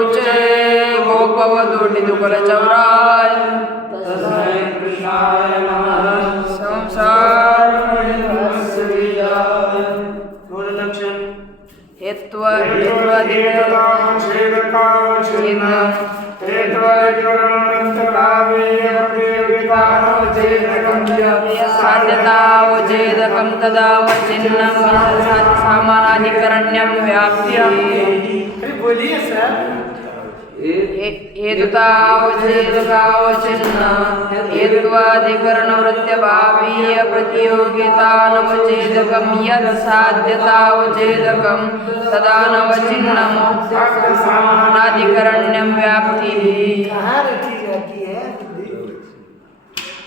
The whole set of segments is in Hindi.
उचे गोपवधूटिदुकुलचौराय तस्मै कृष्णाय नमः। संसार मूललक्षण साध्यतावच्छेदकं तदावच्छिन्नं सामानाधिकरण्यं व्याप्तिः। बोलिए सर। हेतुतावच्छेदकावच्छिन्न हेत्वाधिकरणवृत्त्यभावीय प्रतियोगितानवच्छेदकं यत् साध्यतावच्छेदकं तदानवच्छिन्नं सामानाधिकरण्यं व्याप्तिः। कहाँ रखी जाती है बुद्धि?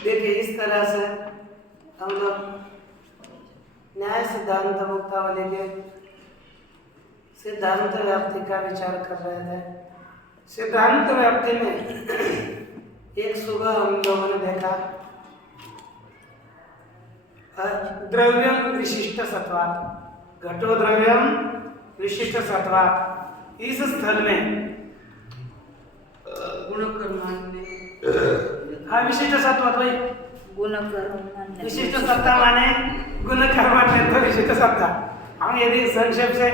देखिए इस तरह से हम लोग न्याय सिद्धांत मुक्तावली के सिद्धांत व्याप्ति का विचार कर रहे थे। सिद्धांत व्याप्ति में एक सुबह हम लोगों ने देखा द्रव्यम विशिष्ट सत्वात्, घटो द्रव्यम विशिष्ट सत्वात्। इस स्थल में गुणकर्म विशिष्ट सत्वात् भाई विशिष्ट सत्ता माने गुणकर्म तो विशिष्ट सत्ता। हम यदि संक्षेप से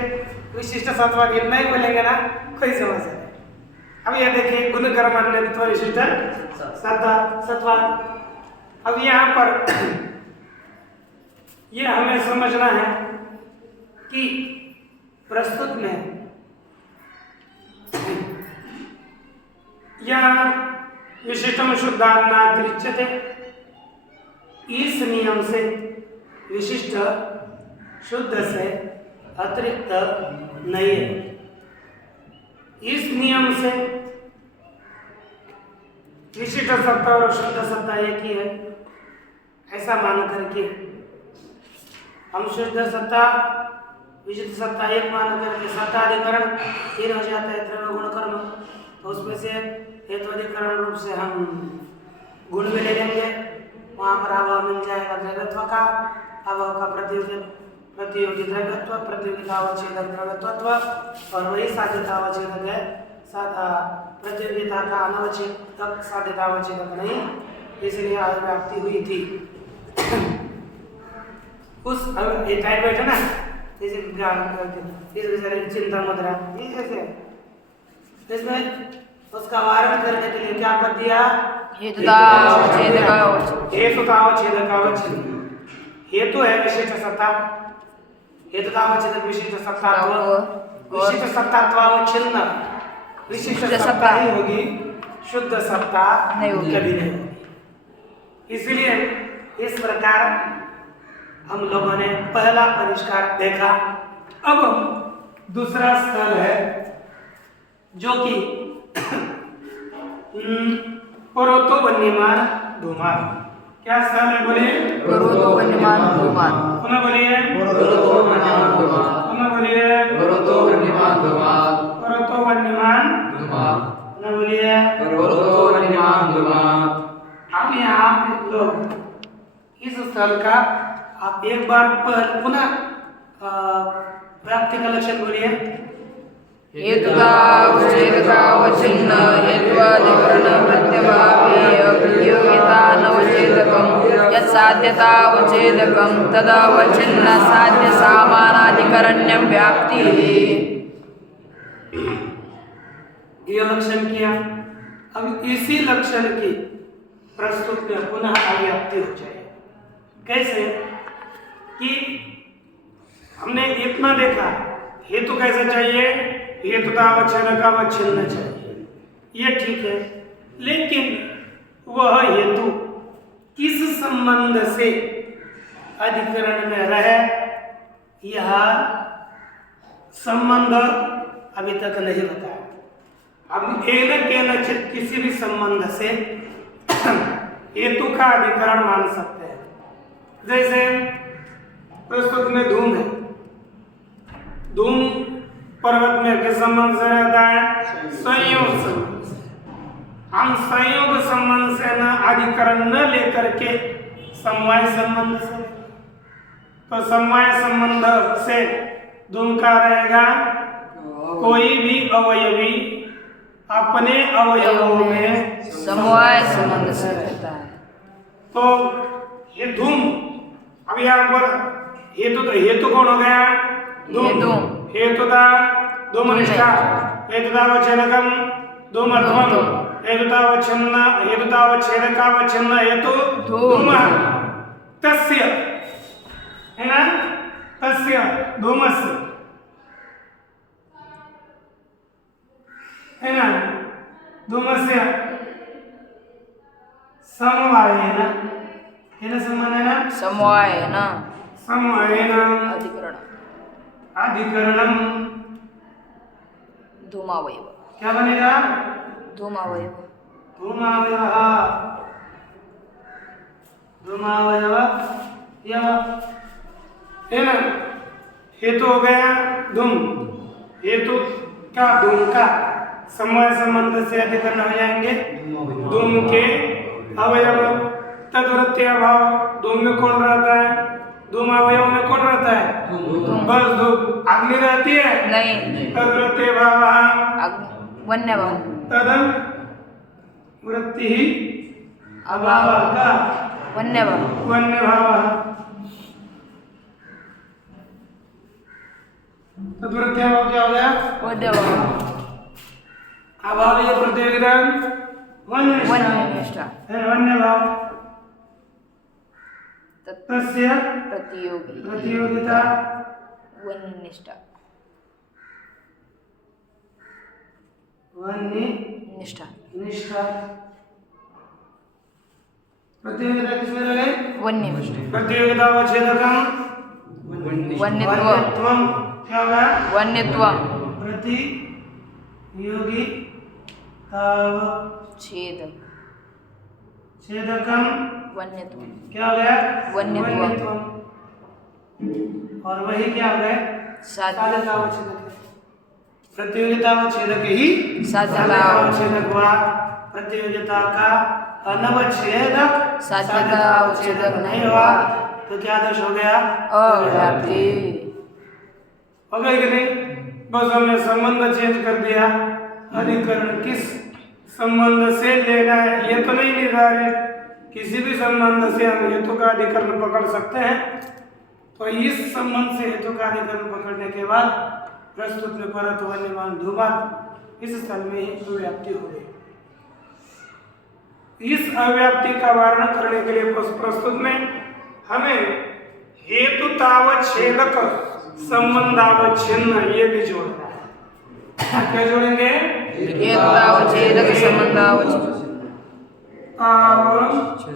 विशिष्ट सत्वात् इतना ही बोलेंगे ना कोई समझ नहीं। अब यह देखिए गुणकर्म तो विशिष्ट सत्वात्। अब यहाँ पर ये हमें समझना है कि प्रस्तुत में यह विशिष्टम शुद्धान्ना त्रिच्यते, इस नियम से विशिष्ट शुद्ध से अतिरिक्त नहीं है। इस नियम से विशिष्ट सत्ता और शुद्ध सत्ता एक ही है ऐसा मान करके हम शुद्ध सत्ता विशिष्ट सत्ता एक मान करके सत्ताधिकरण 3 हो जाता है द्रव्य गुण कर्म। तो उसमें से हेतुअधिकरण रूप से हम गुण में ले लेंगे, वहाँ पर अभाव मिल जाएगा द्रव्यत्व का, अभाव का प्रतियोगी द्रव्यत्व, प्रतियोगितावच्छेदक द्रव्यत्व, और वही साध्यतावच्छेदक है प्रतियोगिता का अनवच्छेदक साध्यतावच्छेदक नहीं, इसलिए अभिव्यक्ति हुई थी। उस ये टाइम बैठे ना जैसे चिंता मुद्रा जैसे इसमें उसका वारण करने के लिए क्या कर दिया? हेतुतावच्छेदकावच्छिन्न। हेतु है विशिष्ट सत्ता, हेतुतावच्छेदक विशिष्ट सत्तात्व, विशिष्ट सत्तात्वावच्छिन्न विशिष्ट सत्ता ही होगी, शुद्ध सत्ता कभी नहीं होगी। इसलिए इस प्रकार हम लोगों ने पहला परिष्कार देखा। अब दूसरा स्थल है जो कि परोतो वन्यमान धूमान। क्या स्थल है बोलिए? परोतो वन्यमान धूमान। पुनः बोलिए परोतो वन्यमान धूमान। पुनः बोलिए परोतो वन्यमान धूमान। परोतो वन्यमान धूमान। पुनः बोलिए परोतो वन्यमान धूमान। अब यहाँ पे लोग इस स्थल का आप एक बार पुनः व्याप्ति का लक्षण बोलिए। हेतुतावच्छेदकावच्छिन्न हेत्वाधिकरणवृत्त्यभावीय प्रतियोगितानवच्छेदकं यत् साध्यतावच्छेदकं तदावच्छिन्न साध्य सामानाधिकरण्यं व्याप्तिः। यह लक्षण किया। अब इसी लक्षण की प्रस्तुत में पुनः अभिव्यक्ति हो जाए। कैसे कि हमने इतना देखा हेतु कैसे चाहिए? हेतुतावच्छेदकावच्छिन्न चाहिए, ये ठीक है, लेकिन वह हेतु किस संबंध से अधिकरण में रहे यह संबंध अभी तक नहीं बताया। अब केनचित किसी भी संबंध से हेतु का अधिकरण मान सकते हैं। जैसे प्रस्तुत में धूम है, धूम पर्वत में किस संबंध से रहता है? संयोग संबंध से। हम संयोग संबंध से न अधिकरण न लेकर के समवाय संबंध से, तो समवाय संबंध से धूम का रहेगा कोई भी अवयवी अपने अवयवों में समवाय संबंध से रहता है। तो ये धूम, अब यहाँ पर हेतु कौन हो गया? हेतु। हेतुता धूमनिष्ठा, हेतुतावच्छेदकम धूमत्वम, हेतुतावच्छेदकावच्छिन्न हेतु धूमः, तस्य, है ना, तस्य धूमस्य, है ना, धूमस्य समवायेन, है ना, संबंधेन, समवायेन समवायेन अधिकरणम धूमावयव। क्या बनेगा? धूमावयव। धूमावयवः, धूमावयव यव, है ना। हेतु हो गया धूम, हेतु का धूम का समवाय संबंध से अधिकरण हो जाएंगे धूम के अवयव। तद्वृत्ति अभाव, धूम में कौन रहता है? धूम अवयव में कौन रहता है? बस धूम। अग्नि रहती है? नहीं। तद्वृत्ति अभाव, वन्य भाव। तदं वृत्ति ही अभाव का वन्य भाव। वन्य भाव। तद्वृत्ति अभाव क्या हो गया? वन्य भाव। अभावीय प्रतियोगिता वन्यनिष्ठा। वन्य भाव। तस्य प्रतियोगिता वन्यनिष्ठा। वन्यनिष्ठा। निष्ठा। प्रतियोगिता किसमें रहे? वन्य। प्रतियोगितावच्छेदकम वन्यत्वम। क्या होगा? वन्यत्वम। छेदकम वन्यत्वम। क्या हो गया? वन्यत्वम। और वही क्या हो गया? साध्यतावच्छेदक। प्रतियोगितावच्छेदक ही साध्यतावच्छेदक हुआ। प्रतियोगिता का अनवच्छेदक साध्यतावच्छेदक नहीं हुआ तो क्या दोष हो गया? अव्याप्ति। हो गई कि नहीं? बस हमने संबंध चेंज कर दिया। अधिकरण किस संबंध से लेना है ये तो नहीं निर्धारित, किसी भी संबंध से हम हेतु का अधिकरण पकड़ सकते हैं। तो इस संबंध से हेतु का अधिकरण पकड़ने के बाद प्रस्तुत में परत वन्यमान धूमात इस स्थल में ही अव्याप्ति हो गई। इस अव्याप्ति का वर्णन करने के लिए प्रस्तुत में हमें हेतुतावच्छेदक संबंधावच्छिन्न ये भी जोड़ना है। क्या जोड़ेंगे? हेतुतावच्छेदक संबंधावच्छेदक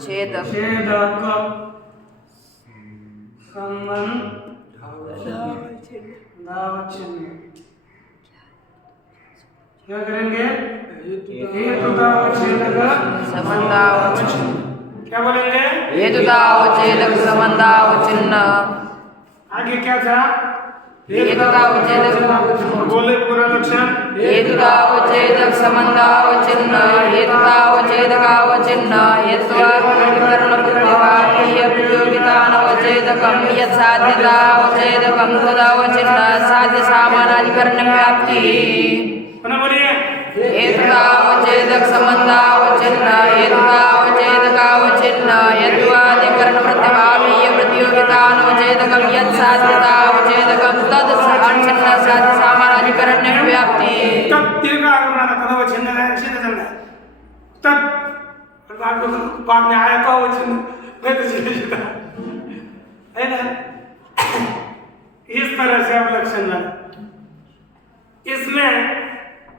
छेदक संबंधावच्छिन्न। क्या करेंगे? हेतुतावच्छेदक संबंधावच्छिन्न। क्या बोलेंगे? हेतुतावच्छेदक संबंधावच्छिन्न। आगे क्या था? हेतुतावच्छेदक। बोले पूरा लक्षण। हेतुतावच्छेदक संबंधावच्छिन्न। हेतुतावच्छेदकावच्छिन्न। हेत्वाधिकरण प्रतिभागीय प्रतियोगितानवच्छेदकं यत् साध्यतावच्छेदकं तदवच्छिन्न साध्य सामानाधिकरण व्याप्ति। पुनः बोलिए। हेतुतावच्छेदक संबंधावच्छिन्न। हेतुतावच्छेदकावच्छिन्न। हेत्वाधिकरण प्रतिभागीय प्रतियोगितानवच्छेदकं यत् साध्यतावच्छेदकं तद अवच्छिन्न साध्य सामानाधिकरण व्याप्ति। तब दीर्घ आगमन तदवच्छिन्न है, सीधा चलना है। तब बाद में आया तो अवच्छिन्न, नहीं तो सीधा है ना। इस तरह से आप लक्षण लाए। इसमें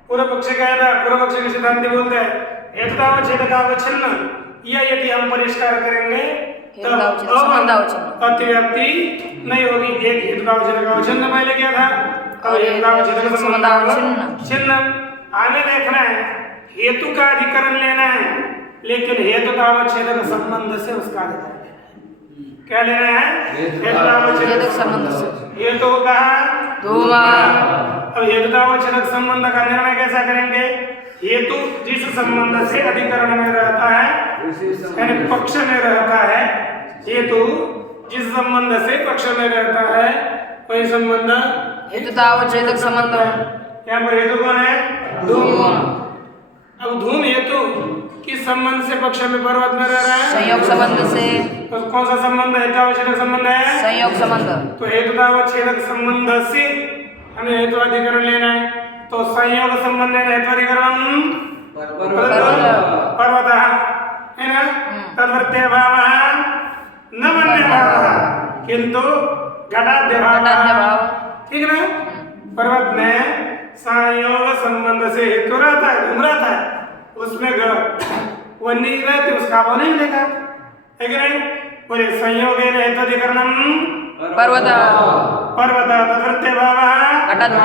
पूर्व पक्ष कहता है, पूर्व पक्ष के सिद्धांति बोलते हैं हेतुतावच्छेदकावच्छिन्न या यदि हम परिष्कार करेंगे तब अतिव्याप्ति नहीं होगी। एक हेतुतावच्छेदकावच्छिन्न पहले क्या था? अब हेतुतावच्छेदक संबंधावच्छिन्न। आगे देखना है हेतु का अधिकरण लेना है, लेकिन हेतुतावच्छेदक संबंध से उसका अधिकरण लेना है। क्या लेना है? हेतुतावच्छेदक संबंध से। हेतु कहा? धूमा। अब हेतुतावच्छेदक संबंध का निर्णय कैसा करेंगे? हेतु जिस संबंध से अधिकरण में रहता है यानी पक्ष में रहता है, हेतु जिस संबंध से पक्ष में रहता है वही संबंध हेतुतावच्छेदक संबंध। यहाँ पर हेतु कौन है? धूम। किस संबंध से पक्ष में पर्वत में रह रहा है? संयोग संबंध से। तो कौन सा संबंध है? हेतुवाचक संबंध है। संयोग संबंध। तो हेतुवाचक संबंध से हमें हेतुअधिकरण लेना है। तो संयोग संबंध है हेतुअधिकरण पर्वत है ना? तद्वृत्ते भावः न मन्य भावः किंतु घटाद्य भावः। ठीक है ना? पर्वत में संयोग संबंध से हेतु रहता है, घूम रहता है, उसमें वो नहीं रहती, उसका भाव नहीं मिलेगा, है कि नहीं? बोले संयोग हेतुअधिकरणम पर्वत पर्वत तद्वृत्ते भावः घटाद्य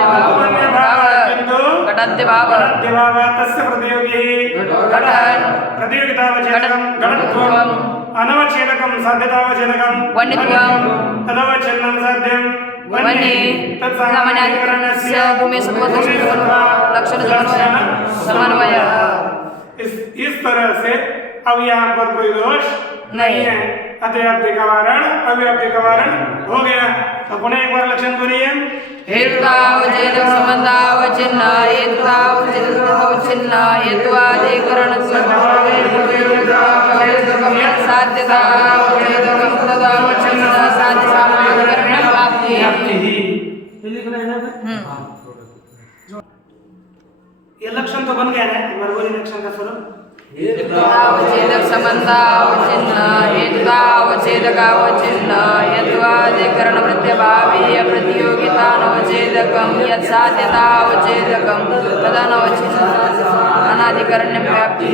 भावः किंतु घटाद्य भावः तस्य प्रतियोगी घट प्रतियोगितावच्छेदकं घटत्वम् अनवच्छेदकं साध्यतावच्छेदकं वन्यत्वं तदवच्छेदनं साध्यं वन्ये तत्सामान्याधिकरणस्य भूमि लक्षण समन्वय। इस तरह से अब यहाँ पर कोई दोष नहीं है। अतिव्याप्ति का वारण अव्याप्ति का वारण हो गया। तो पुनः एक बार लक्षण बोलिए। हेतुतावच्छेदक संबंधावच्छिन्न हेतुतावच्छेदकावच्छिन्न हेतुवादिकरण साध्यतावच्छेदकं तदावच्छिन्न साध्य सामान्याधिकरण प्राप्ति। ये लिखना है ना? ये लक्षण तो बन गया ना? एक बार बोलिए लक्षण का स्वरूप। हेतुतावच्छेदक संबंधावच्छिन्न हेतुतावच्छेदकावच्छिन्न हेतुवादिकरण प्रत्यभावीय प्रतियोगितानवच्छेदकं यत् साध्यतावच्छेदकं तदनवच्छिन्न अनाधिकरण्य प्राप्ति।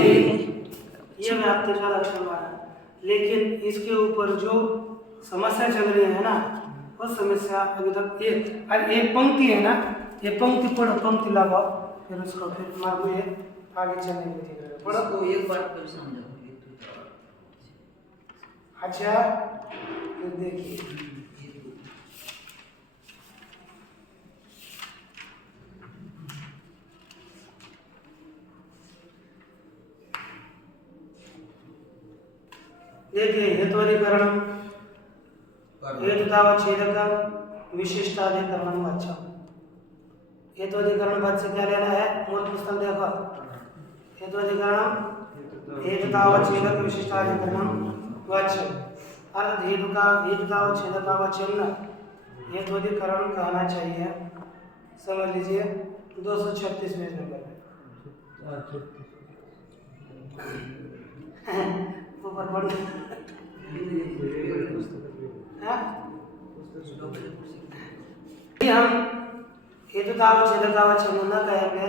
ये व्याप्ति का लक्षण बना, लेकिन इसके ऊपर जो समस्या चल रही है ना, वो समस्या अभी तक एक पंक्ति है ना, ये पंक्ति पढ़ो, पंक्ति लगाओ, फिर उसको फिर मार्गो ये आगे चलने के लिए पढ़ो। इसको एक बार फिर समझाओ। अच्छा फिर देखिए, हेतुअधिकरणम हेतुतावच्छेदकम विशिष्टाधिकरणम। अच्छा, हेतुअधिकरण पद से क्या लेना है? मूल पुस्तक देखो। हेतुअधिकरणम हेतुतावच्छेदक विशिष्टाधिकरणम वाच्य अर्थात हेतुतावच्छेदकावच्छिन्न हेतुअधिकरण कहना चाहिए। समझ लीजिए 236 पेज नंबर ऊपर पढ़ हम हेतुतावच्छेदकावच्छिन्न न कहेंगे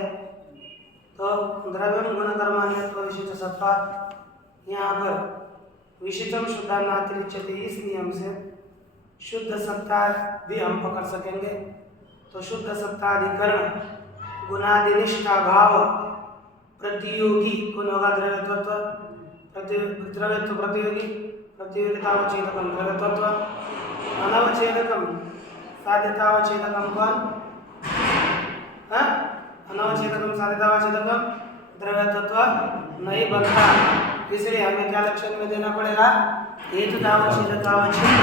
तो द्रव्यम गुणकर्मान्यत्व विशिष्ट सत्ता, यहाँ पर विशिष्टम शुद्धान्नातिरिच्यते इस नियम से शुद्ध सत्ता भी हम पकड़ सकेंगे। तो शुद्ध सत्ताधिकरण गुणादिनिष्ठा भाव प्रतियोगी कौन होगा? द्रव्यत्व द्रव्यत्व प्रतियोगी प्रतियोगितावच्छेदकम द्रव्यत्व अनवच्छेदकम साध्यतावच्छेदकम कौन? अनवच्छेदकम साध्यतावच्छेदकम द्रव्यत्व नहीं बनता, इसलिए हमें क्या लक्षण में देना पड़ेगा? हेतुतावच्छेदकावच्छिन्न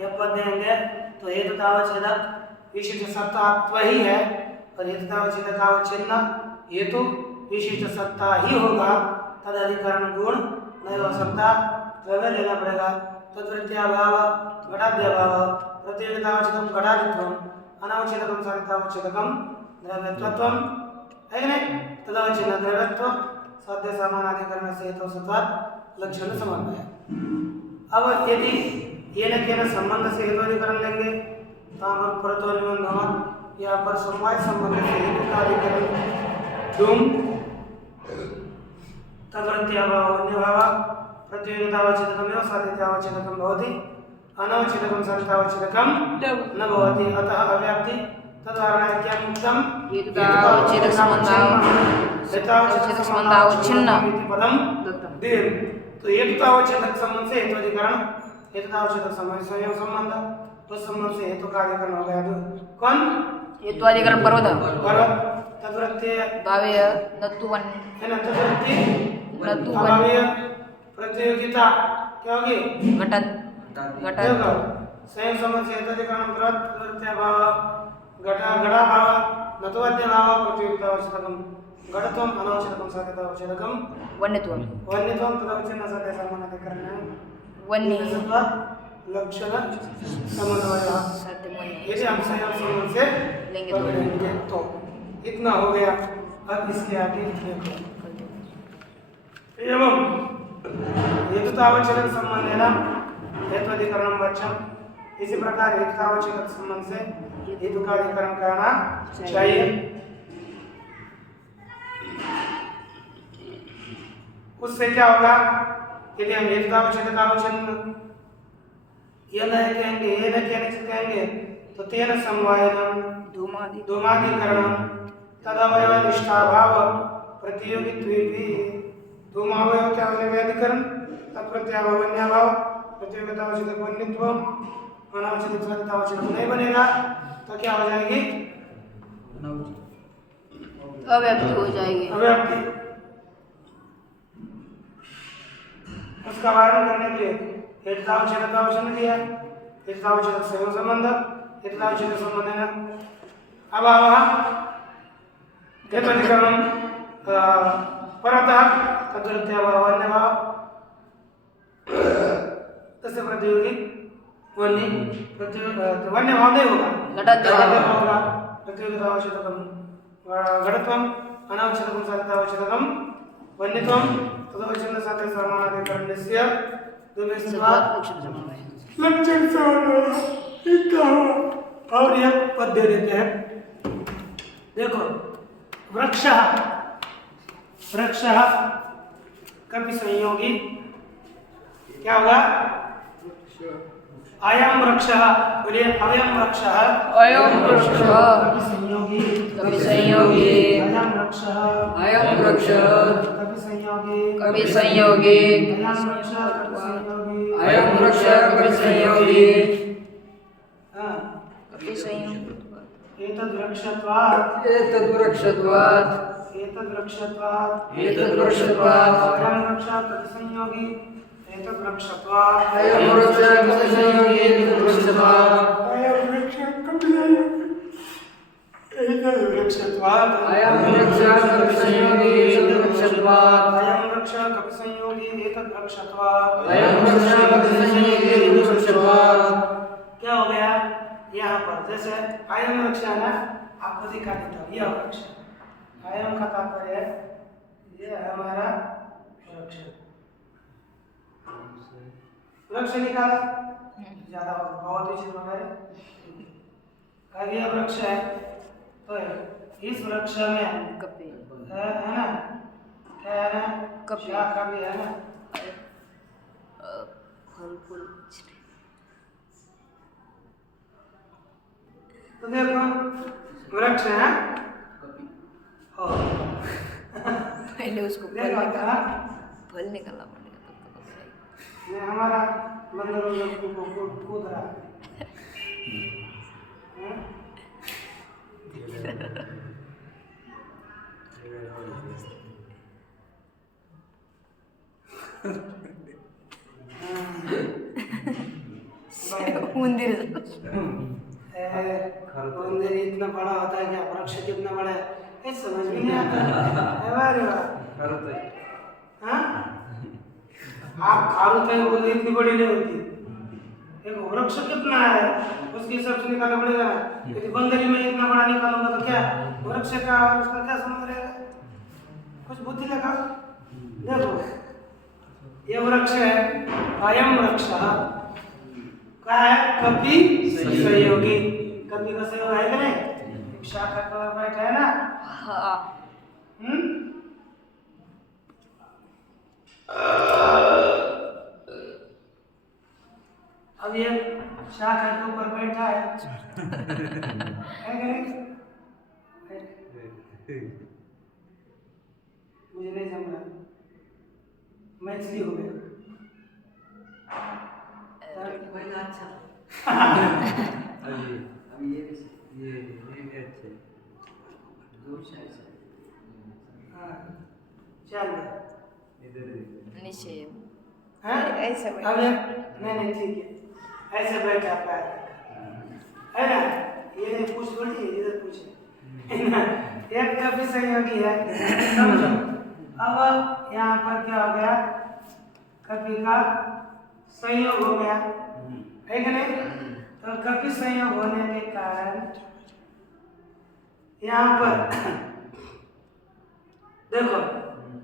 यह पद देंगे तो हेतुतावच्छेदक विशिष्ट सत्तात्व ही है, और हेतुतावच्छेदकावच्छिन्न हेतु विशिष्ट सत्ता ही होगा, तद अधिकरण गुण नहीं हो सकता। द्रव्य लेना पड़ेगा। तद्वृत्त्याभाव घटाद्यभाव प्रतियोगितावच्छेदकम घटादित्वम अनवच्छेदकम साध्यतावच्छेदकम द्रव्यत्वत्वम, है कि नहीं? तदवच्छिन्न द्रव्यत्व साध्य सामानाधिकरण से हेतु सत्वात् लक्षण समन्वय। अब यदि ये न केवल संबंध से हेतुअधिकरण लेंगे तो हम परतो निबंध या पर समवाय संबंध से हेतु का अधिकरण तुम तद्वृत्त्याभाव अन्यभाव प्रतियोगितावच्छेदकमेव साध्यतावच्छेदकं भवति अनवच्छेदकं साध्यतावच्छेदकं न भवति। अतः अव्याप्ति तद्वारणाख्यं मुक्तं हेतुतावच्छेदक संबंधावच्छिन्न पदम देव। तो हेतुतावच्छेदक संबंध से हेतुअधिकरण हेतुतावच्छेदक संबंध संयोग संबंध उस संबंध से हेतु का अधिकरण हो गया। कौन? हेतुअधिकरण पर्वत तद्वृत्ते भावेय नत्वन् है ना? तद्वृत्ते नत्वन् भावेय प्रतियोगिता क्या होगी? घटत देखो संयोग संबंध से हेतुअधिकरण तद्वृत्ते भाव घटा घटा भाव नत्वाद्य भाव प्रतियोगितावच्छेदकम घटत्वम अनवचनकम साध्यतावचनकम वन्यत्वम वन्यत्वम तदवचन साध्य समानाधिकरणं वन्य लक्षण समन्वय साध्य वन्य यदि हम संबंध से लेंगे पकड़ेंगे तो इतना हो गया। अब इसके आगे देखो एवं हेतुतावचन संबंधेन हेत्वाधिकरणं वचन। इसी प्रकार हेतुतावचक संबंध से हेतु का अधिकरण करना चाहिए। उससे क्या होगा? यदि हम हेतुतावचन ये न कहेंगे, ये न कहने से कहेंगे तो तेन समवायनम धूमाधिकरणम तदवयवनिष्ठाभाव प्रतियोगित्वेपि धूमावयव क्या होने व्याधिकरण तत्प्रत्यावन्याभाव प्रतियोगितावचक वन्यत्व अनावचक साध्यतावचक नहीं बनेगा तो क्या हो जाएगी? अव्याप्ति हो जाएगी। अव्याप्ति। उसका वारण करने के लिए हेतुतावचन दिया, हेतुतावचक से संबंध, हेतुतावचक संबंध है अभाव हेत्वाधिकरणं परतः तद्वृत्त्यभाव अन्यभाव तस्य प्रतियोगी वन्य भाव नहीं होगा, घटत्व होगा। प्रतियोगितावचकम घटत्वम अनावचकम साध्यतावचकम वन्यत्वम तदवचन साध्य समानाधिकरणस्य लक्षण समन्वय। और यह पद दे देते हैं। देखो वृक्ष कभी संयोगी क्या होगा? अयम वृक्ष बोलिए अयम वृक्ष कभी संयोगी अयम वृक्ष कभी संयोगी अयं वृक्ष कभी संयोगी हाँ कभी संयोग एतद्वृक्षत्वात् एतद्वृक्षत्वात् अयं वृक्ष कभी संयोगी एतद्वृक्षत्वात् अयं वृक्ष कभी संयोगी एतद्वृक्षत्वात् अयं वृक्ष कभी एतद्वृक्षत्वात् अयं वृक्ष कभी संयोगी एतद्वृक्षत्वात् अयं वृक्ष कभी संयोगी एतद्वृक्षत्वात् अयं वृक्ष कभी संयोगी एतद्वृक्षत्वात्। क्या हो गया? यहाँ पर जैसे अयम वृक्ष है ना, आपको दिखा देता हूँ। यह वृक्ष अयम का तात्पर्य है ये है हमारा वृक्ष। वृक्ष निकाला ज्यादा बहुत विचित्र हो गया। अब यह वृक्ष है तो इस वृक्ष में कपी है ना, क्या है ना, कपी शाखा भी है ना। फल फूल तो देखो वृक्ष है पहले उसको फल निकाला ये हमारा मतलब कूद रहा मंदिर मंदिर इतना बड़ा होता है क्या? वृक्ष कितना बड़ा है ये समझ में नहीं आता। अरे वाह हाँ आप खारुता है बोल इतनी बड़ी नहीं होती। एक वृक्ष कितना है उसके हिसाब से निकालना पड़ेगा ना। यदि बंदरी में इतना बड़ा निकालूंगा तो क्या वृक्ष का उसका क्या समझ रहेगा? कुछ बुद्धि लगा। देखो ये वृक्ष है अयम वृक्ष क्या है? कपि संयोगी। कपि का संयोग है कि नहीं? शाखा का बैठा है ना। हाँ अब ये शाखा के ऊपर बैठा है कि नहीं? मुझे नहीं जम रहा, मैं इसलिए हो गया। अभी ये अच्छे हाँ चल इधर निश्चय हाँ ऐसे बैठा। अब नहीं ठीक है ऐसे बैठा पैर है ना। ये नहीं पूछ थोड़ी है, इधर पूछ है ना। एक कपि संयोगी है, समझो। अब यहाँ पर क्या हो गया, कपि का संयोग हो गया, है कि नहीं? तो कपि संयोग होने के कारण यहाँ पर देखो,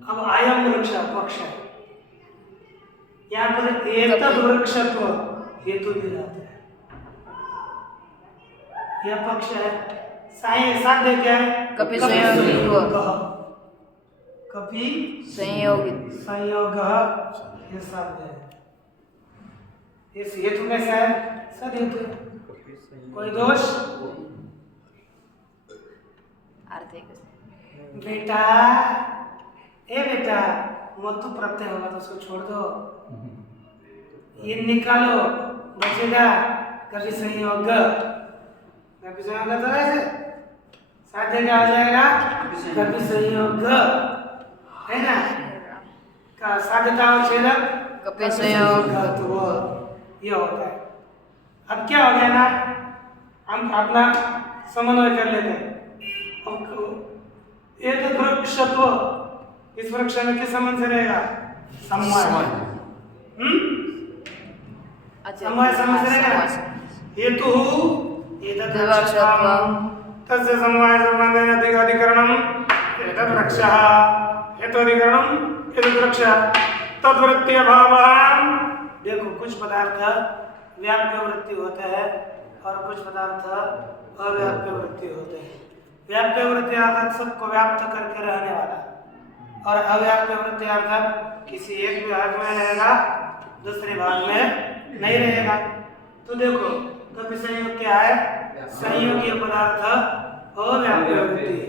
अब आयम वृक्ष पक्ष है, यहाँ पर एतद् वृक्षत्व हेतु भी रहते हैं। यह पक्ष है, साध्य क्या है? कपि संयोगित्व। कपि संयोगित संयोग ये साध्य है। इस हेतु कैसा है? सद हेतु है। कोई दोष? आर्थिक बेटा, ए बेटा, मतु प्रत्यय होगा तो उसको छोड़ दो, ये निकालो, बचेगा कभी संयोग। कभी संयोग तो ऐसे साध्य क्या हो जाएगा? कभी संयोग, है ना? का साध्यता और छेदक कपि संयोग ये होता है। अब क्या हो गया ना, हम अपना समन्वय कर लेते हैं। एक वृक्षत्व, इस वृक्ष में किस संबंध से रहेगा? समवाय। समवाय संबंध से रहेगा। हेतु एतद् वृक्षत्वं तस्य समवाय संबंधेन अधिकरणम् एतद् वृक्षः, हेतुधिकरणम् एतद् वृक्षः तद्वृत्ति अभावः। देखो, कुछ पदार्थ व्याप्य वृत्ति होता है और कुछ पदार्थ अव्याप्य वृत्ति होते हैं। व्याप्य वृत्ति अर्थात सबको व्याप्त करके रहने वाला, और अव्याप्य वृत्ति अर्थात किसी एक विभाग में रहेगा, दूसरे भाग में नहीं रहेगा। तो देखो, कपि संयोग क्या है? संयोगीय पदार्थ अव्याप्य वृत्ति है।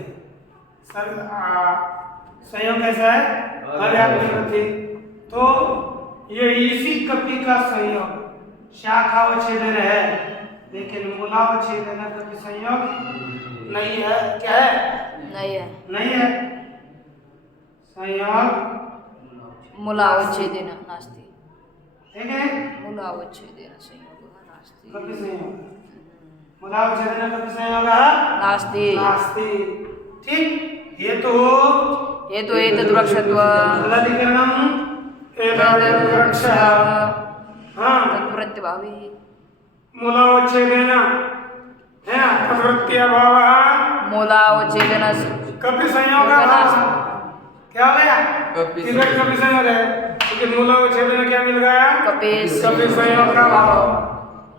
संयोग कैसा है? अव्याप्य वृत्ति। तो ये इसी कपि का संयोग शाखावच्छेदन है, लेकिन मूलावच्छेदन कपि संयोग नहीं है। क्या है? नहीं है। नहीं है। संयोग मूलावच्छेदेन नास्ति। ठीक है? मूलावच्छेदेन संयोगः नास्ति। कपि संयोग मूलावच्छेदन कपि संयोग नास्ति। नास्ति। ठीक। हेतु हेतु एतद् वृक्षत्वं तदधिकरणम् एतद् वृक्षः। हाँ, तत्प्रत्यभावी मूलावच्छेदेन है ना, तद्वृत्ति अभावः मूलावच्छेदेन कपि संयोगः। क्या हो गया? कपि कपि संयोग है, लेकिन मूलावच्छेदन क्या मिल गया? कपि संयोग का अभाव।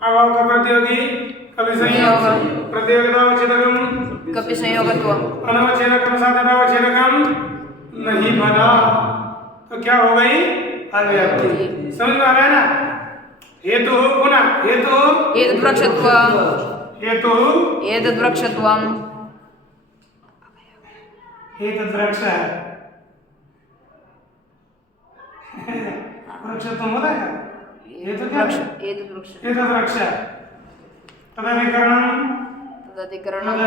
अभाव का प्रतियोगी कपि संयोग, प्रतियोगितावच्छेदकम् कपि संयोगत्वम् अनवच्छेदकम् साध्यतावच्छेदकम् नहीं बना, तो क्या हो गई? अव्याप्ति। समझ में आ रहा है ना? हेतु पुनः हेतु एतद् वृक्षत्वं हेतु एतद् वृक्षत्वं एतद् वृक्ष है। वृक्ष तो होता है। हेतु क्या है? एतद् वृक्ष एतद् वृक्ष है। तदधिकरणम् तदधिकरणं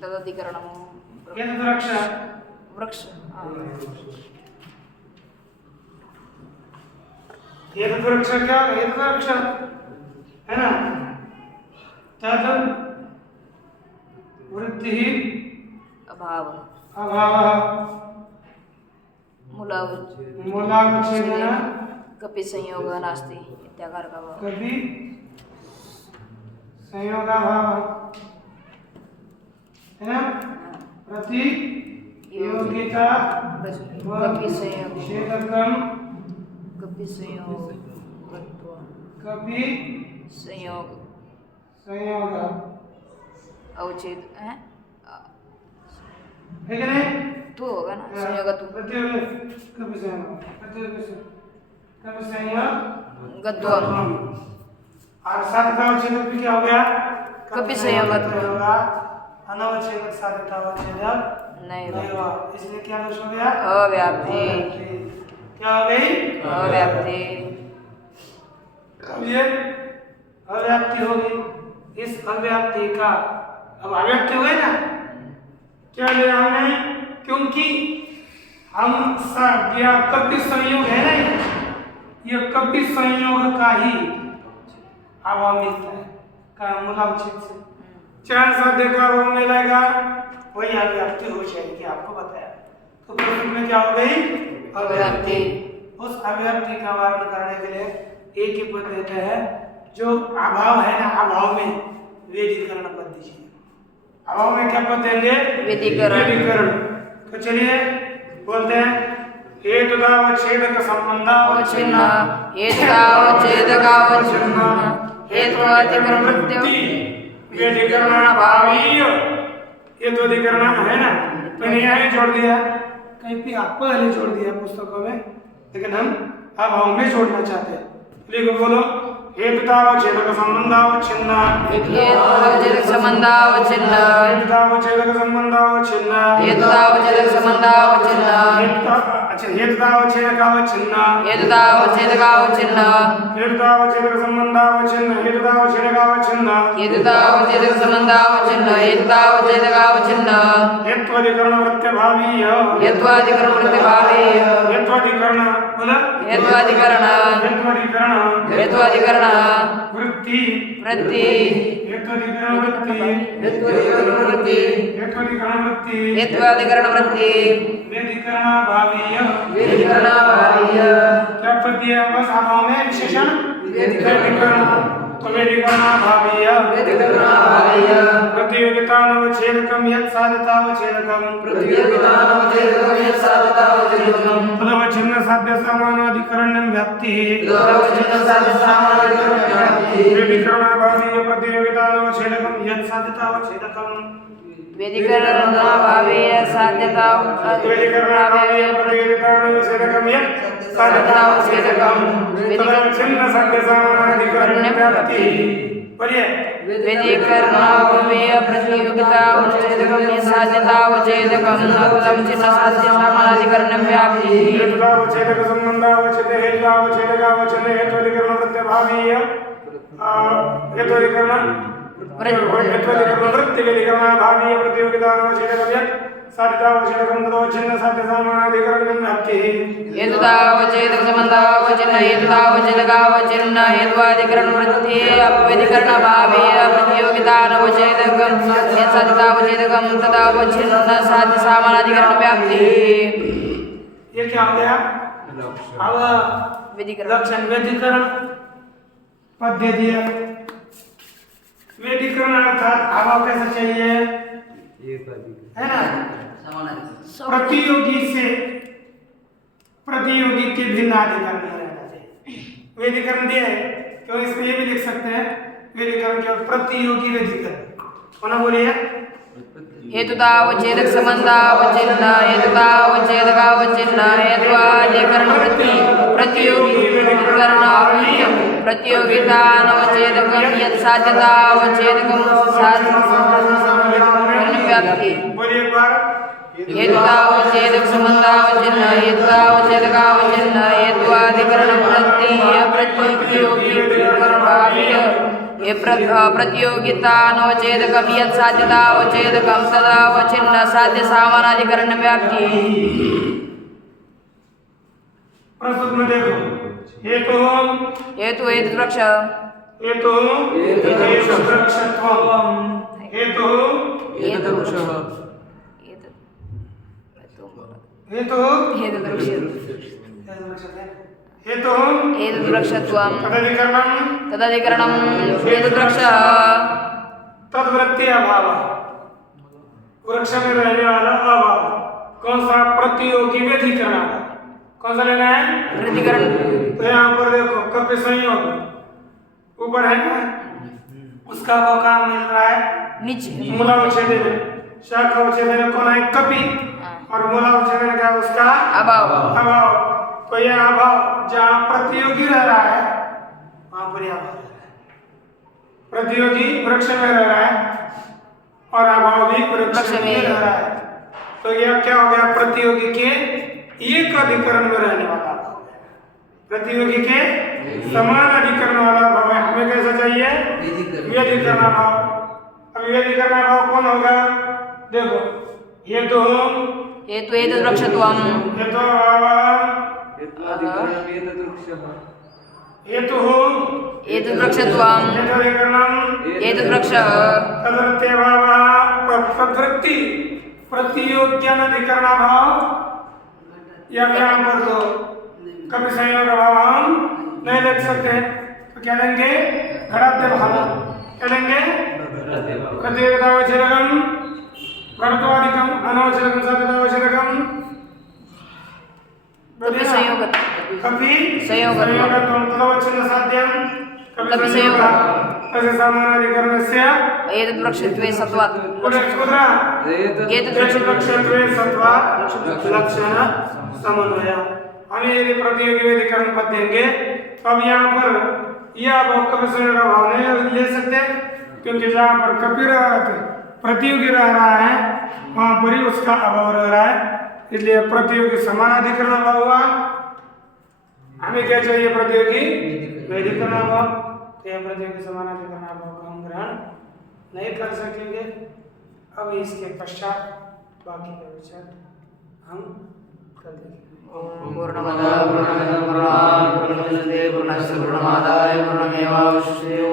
तदधिकरणं एतद् वृक्ष वृक्ष एतद् वृक्ष क्या? एतद् वृक्ष है ना? तद् वृत्ति अभाव अभावः मूलावच्छेदेन कपि संयोगः नास्ति इत्याकार का भाव। कपि संयोगाभावः है ना? प्रतियोगिता कपि संयोग छेदकम् कपि संयोगत्व कपि संयोग संयोग अवच्छेद है कि नहीं? तो होगा ना संयोगत्व प्रतियोगी कपि संयोग कपि संयोग गत्वम् और साध का अवच्छेदक भी क्या हो गया? कपि संयोगत्व होगा। अनवच्छेदक साध्यतावच्छेदक नहीं नहीं हुआ, इसलिए क्या दोष हो गया? अव्याप्ति। क्या हो गई? अव्याप्ति। अब ये अव्याप्ति हो गई। इस अव्याप्ति का अब अव्याप्ति हुए ना, क्या लिया हमने? क्योंकि हम कपि संयोग है ना, ये कपि संयोग का ही अभाव मिलता है। का मूलावच्छेद से। चार साध्य का वो मिलेगा वही अभिव्यक्ति हो जाएगी, आपको बताया। तो प्रश्न में क्या हो गई? अभिव्यक्ति। उस अभिव्यक्ति का वर्णन करने के लिए एक ही पद देते हैं, जो अभाव है ना, अभाव में वेदीकरण पद दीजिए। अभाव में क्या पद देंगे? वेदीकरण। तो चलिए बोलते हैं, हेतुदावच्छेदक संबंधावच्छिन्न, हेतुदावच्छेदकावच्छिन्न, हेत्वाधिकरणवृत्ति वेदीकरणाभावीय। हेत्वाधिकरण है ना, मैंने यहाँ जोड़ दिया, कहीं भी आप पहले जोड़ दिया पुस्तकों में, लेकिन हम अभाव में जोड़ना चाहते हैं। लिखो, बोलो, हेतुदावच्छेदक संबंधावच्छिन्न, हेतुदावच्छेदक संबंधावच्छिन्न, हेतुदावच्छेदक संबंधावच्छिन्न, हेतुदावच्छेदक संबंधावच्छिन्न, अच्छा, हेतुदावच्छेदकावच्छिन्न, हेतुदावच्छेदकावच्छिन्न, हेतुदावच्छेदक संबंधावच्छिन्न, हेतुदावच्छेदकावच्छिन्न, हेतुदावच्छेदक संबंधावच्छिन्न, हेतुदावच्छेदकावच्छिन्न, हेत्वाधिकरणवृत्त्यभावीय, हेत्वाधिकरणवृत्तिभावीय, हेत्वाधिकरण बोला, हेत्वाधिकरण, हेत्वाधिकरण, हेत्वाधिकरण, वृत्ति, वृत्ति, हेत्वाधिकरण वृत्ति, हेत्वाधिकरण वृत्ति, हेत्वाधिकरण वृत्ति, हेत्वाधिकरण वृत्ति, वेदीकरणाभावीय, वेदीकरणाभावीय, क्या पद दिया? बस अभाव में विशेषण वेदीकरण। तो वेदीकरणाभावीय, वेदीकरणाभावीय, प्रतियोगितानवच्छेदकं यत् साध्यतावच्छेदकं, प्रतियोगितानवच्छेदकं यत् साध्यतावच्छेदकं, तदवच्छिन्न साध्य समानाधिकरणं व्याप्तिः, तदवच्छिन्न साध्य समानाधिकरणं व्याप्तिः, वेदीकरणाभावीय प्रतियोगितानवच्छेदकं यत् साध्यतावच्छेदकं, वेदीकरणाभावीय वेदीकरणाभावीय प्रतियोगितानवच्छेदकं यत् साध्यतावच्छेदकं, तदवच्छिन्न साध्य समानाधिकरणं व्याप्तिः। बोलिए, वेदीकरणाभावीय प्रतियोगितावच्छेदकं यत् साध्यतावच्छेदकं, तदवच्छिन्न साध्य समानाधिकरणं व्याप्तिः। हेतुदावच्छेदक संबंधावच्छेद, हेतुदावच्छेदकावच्छिन्न, हेत्वाधिकरणवृत्त्यभावीय, हेत्वाधिकरण वृत्ति वेदीकरणाभावीय प्रतियोगितानवच्छेदकं यत् साध्यतावच्छेदकं, तदवच्छिन्न साध्य समानाधिकरणं व्याप्तिः। हेतुदावच्छेदक संबंधावच्छिन्न, हेतुदावच्छेदकावच्छिन्न, हेत्वाधिकरणवृत्ति वेदीकरणाभावीय प्रतियोगितानवच्छेदकं यत् साध्यतावच्छेदकं, तदवच्छिन्न साध्य समानाधिकरणं व्याप्तिः। ये क्या हो गया? अब वेदीकरण, लक्षण वेदीकरण पद दे दिया। वेदीकरण अर्थात अभाव कैसा चाहिए? है ना, प्रतियोगी से प्रतियोगी के भिन्न अधिकरण नहीं रहना चाहिए। वेदीकरण दिया है, तो इसमें ये भी लिख सकते हैं, वेदीकरण केवल प्रतियोगी वेदीकरण होना। बोलिए, हेतुदावच्छेदक संबंधावच्छिन्न, हेतुदावच्छेदकावच्छिन्न, हेत्वाधिकरणवृत्ति प्रतियोगी वेदीकरणाभावीय प्रतियोगितानवच्छेदकं यत् साध्यतावच्छेदकं, साध्य समानाधिकरणं व्याप्तिः। बोलिए एक बार, हेतुदावच्छेदक संबंधावच्छिन्न, हेतुदावच्छेदकावच्छिन्न, हेत्वाधिकरणवृत्ति प्रतियोगी वेदीकरणाभावीय प्रतियोगितानवच्छेदकं यत् साध्यतावच्छेदकं, तदवच्छिन्न साध्य समानाधिकरणं व्याप्तिः। प्रस्तुत में देखो, हेतु हेतुवृक्ष, हेतुवृक्षत्वम्, हेतु हेतुवृक्षः, हेतु हेतुवृक्षत्वं, तदधिकरणं तदधिकरणं हेतुवृक्षः, तद्वृत्ति अभाव, वृक्ष में रहने वाला अभाव। कौन सा? प्रतियोगी वेदीकरण। कौन सा लेना है? वेदीकरण। तो यहाँ पर देखो, कपि संयोग ऊपर है ना, उसका अभाव कहाँ मिल रहा है? नीचे। मूलावच्छेद में, शाखावच्छेद में कौन है? कपि, और मूलावच्छेद में क्या है उसका? अभाव। अभाव। तो यह अभाव जहाँ प्रतियोगी रह रहा है वहां पर यह अभाव है। प्रतियोगी वृक्ष में रह रहा है और अभाव भी वृक्ष में रह रहा है। तो यह क्या हो गया? प्रतियोगी के एक अधिकरण में रहने वाला अभाव है, प्रतियोगी के समान अधिकरण वाला अभाव है। हमें कैसा चाहिए? वेदीकरण अभाव। अब वेदीकरण अभाव कौन होगा? देखो, हेतु हेतुवृक्षत्वं, हेतुः एतद्वृक्षत्वम् हेतुधिकरणम् एतद्वृक्षः तदर्थभावः प्रवृत्ति प्रतियोग्यानधिकरणाभाव या यहाँ पर तो कभी संयोग अभाव हम नहीं लिख सकते, तो क्या लेंगे घटाद्य भाव, क्या लेंगे कथेयतावच्छेदकम् घटत्वादिकम् अनवच्छेदकम् साध्यतावच्छेदकम् कभी संयोग कभी संयोगत्वं संयोगत्वं तदवच्छिन्न साध्यं कभी संयोगः तस्य सामानाधिकरणस्य एतद्वृक्षत्वे सत्वात् कुत्र एतद्वृक्षत्वे सत्वात् लक्षण समन्वय। हमें यदि प्रतियोगी अधिकरण पद देंगे तो अब यहाँ पर यह कभी संयोग भाव नहीं ले सकते, क्योंकि जहाँ पर कपि प्रतियोगी रह रहा है वहाँ पर ही उसका अभाव रह रहा है, इसलिए प्रतियोगी समानाधिकरण अभाव हुआ। हमें क्या चाहिए प्रतियोगी वैधिकरण अभाव, तो यह प्रतियोगी समानाधिकरण अभाव का हम ग्रहण नहीं कर सकेंगे। अब इसके पश्चात बाकी का विचार हम कर देंगे। पूर्णमदः पूर्णमिदं पूर्णात् पूर्णमुदच्यते पूर्णस्य पूर्णमादाय पूर्णमेवावशिष्यते।